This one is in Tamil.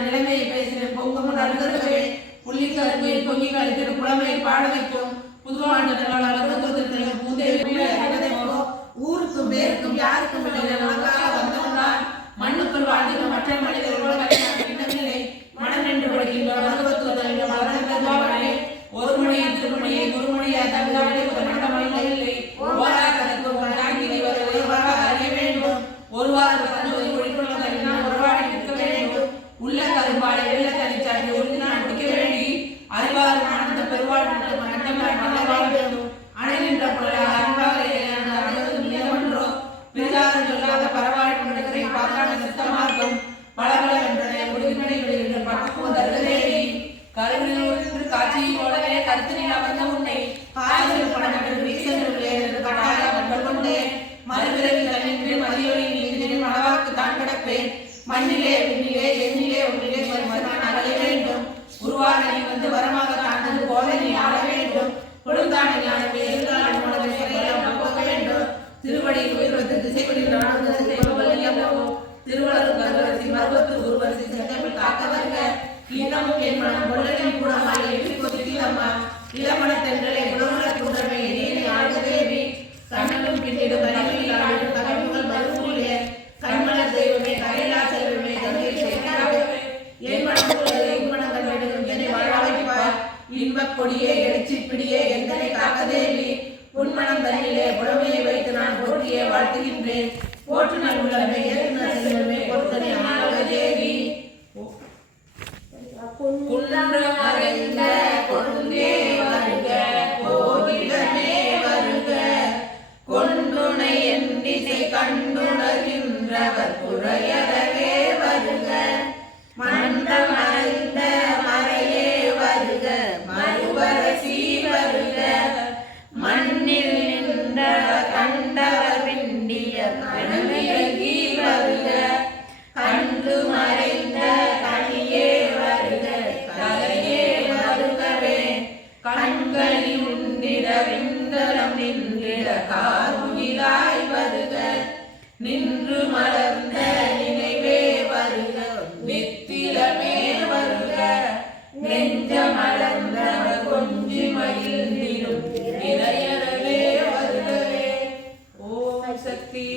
நான் நிலைமையை பேசினேன் பொங்கும் அழுகவே புள்ளி கருமையில் பொங்கி கழித்து புலமையை பாட வைக்கும் புதுவாண்டு ஊருக்கும் பேருக்கும் யாருக்கும் வந்தவன்தான் மண்ணுக்குள் வாழ்ந்த மற்ற மனிதர்களோடு மனம் என்று படிக்கின்ற ஒரு மொழியை திருமொழியை குருமொழியை தமிழ்நாடு இல்லை அறிய வேண்டும் ஒரு வாரம் ஒருவாடி நிற்க வேண்டும் உள்ள கரும்பாடை வெள்ள தனிச்சாட்டு ஒழுங்கினால் முடிக்க வேண்டி அறிவாறு ஆனந்த பெருவாழ்வு வேண்டும் அணைகின்ற பொருளாக அன்பாக நிலமன்றோ பெரிதாறு சொல்லாத பரவாழ்வு பார்க்காத சித்தமார்க்கம் பலபல வென்றனை முடிவினை விடுகின்ற பக்குவதற்கேவி கருவிலிருந்து காட்சியை போலவே கருத்தினில் அமர்ந்த உன்னை காய்ச்சல் பணம் வீசவில்லை என்று கட்டாயம் கண்டு கொண்டே மறுபிறவி தன்னின்று மதியொலி நீந்திரின் மனவாக்கு தான் கிடப்பேன் மண்ணிலே விண்ணிலே எண்ணிலே ஒன்றிலே நான் அடைய வேண்டும் உருவாக நீ வந்து வரமாக தாண்டது போல நீ ஆள வேண்டும் கொடுந்தான ஞானமே எதிர்காலம் போக வேண்டும் திருவடியில் உயிர்வத்து திசைகளில் திருவள்ளுவர் கருவரசி மருவத்து குருவரசி சட்டமில் காக்க வருக இன்னமும் என் மனம் கொள்ளலின் கூடமாக எதிர்கொதிக்கம்மா இளமன தென்றலை உணவுல குன்றமை எதிரே ஆழ்க தேவி கண்ணனும் பின்னிடும் கரைகளில் ஆடும் ககன்கள் மறுமூலிய கண்மலர் தெய்வமே கரையிலா செல்வமே கங்கையில் சேர்க்காவே என் மனம் உள்ளது இம்மனங்கள் வேண்டும் என்னை வாழ வைப்பார் இன்பக் கொடியே எழுச்சி பிடியே எந்தனை காக்க தேவி உன்மனம் தன்னிலே புலமையை வைத்து நான் போற்றியே வாழ்த்துகின்றேன் போற்றுனர் உள்ளமே ஏற்றுனர் செல்வமே பொறுத்தனை ஆழ்க தேவி குன்று மறைந்த கொண்டே வருக கோகிலமே வருக கொண்டுணை என் திசை கண்டுணர்கின்றவர் குறையறவே வருக மண்ட மறைந்த மறையே வருக மறுவரசி வருக மண்ணில் நின்ற கண்டவர் விண்டிய கணவியகி வருக கண்டு மறைந்த கனியே வருக கலையே வருகவே கண்களில் உண்டிட விந்தரம் நின்றிட காருயிலாய் வருக நின்று மலர்ந்த நினைவே வருக நித்திலமே வருக நெஞ்ச மலர்ந்த கொஞ்சி மகிழ்ந்திடும் இளையரவே வருகவே ஓம் சக்தி.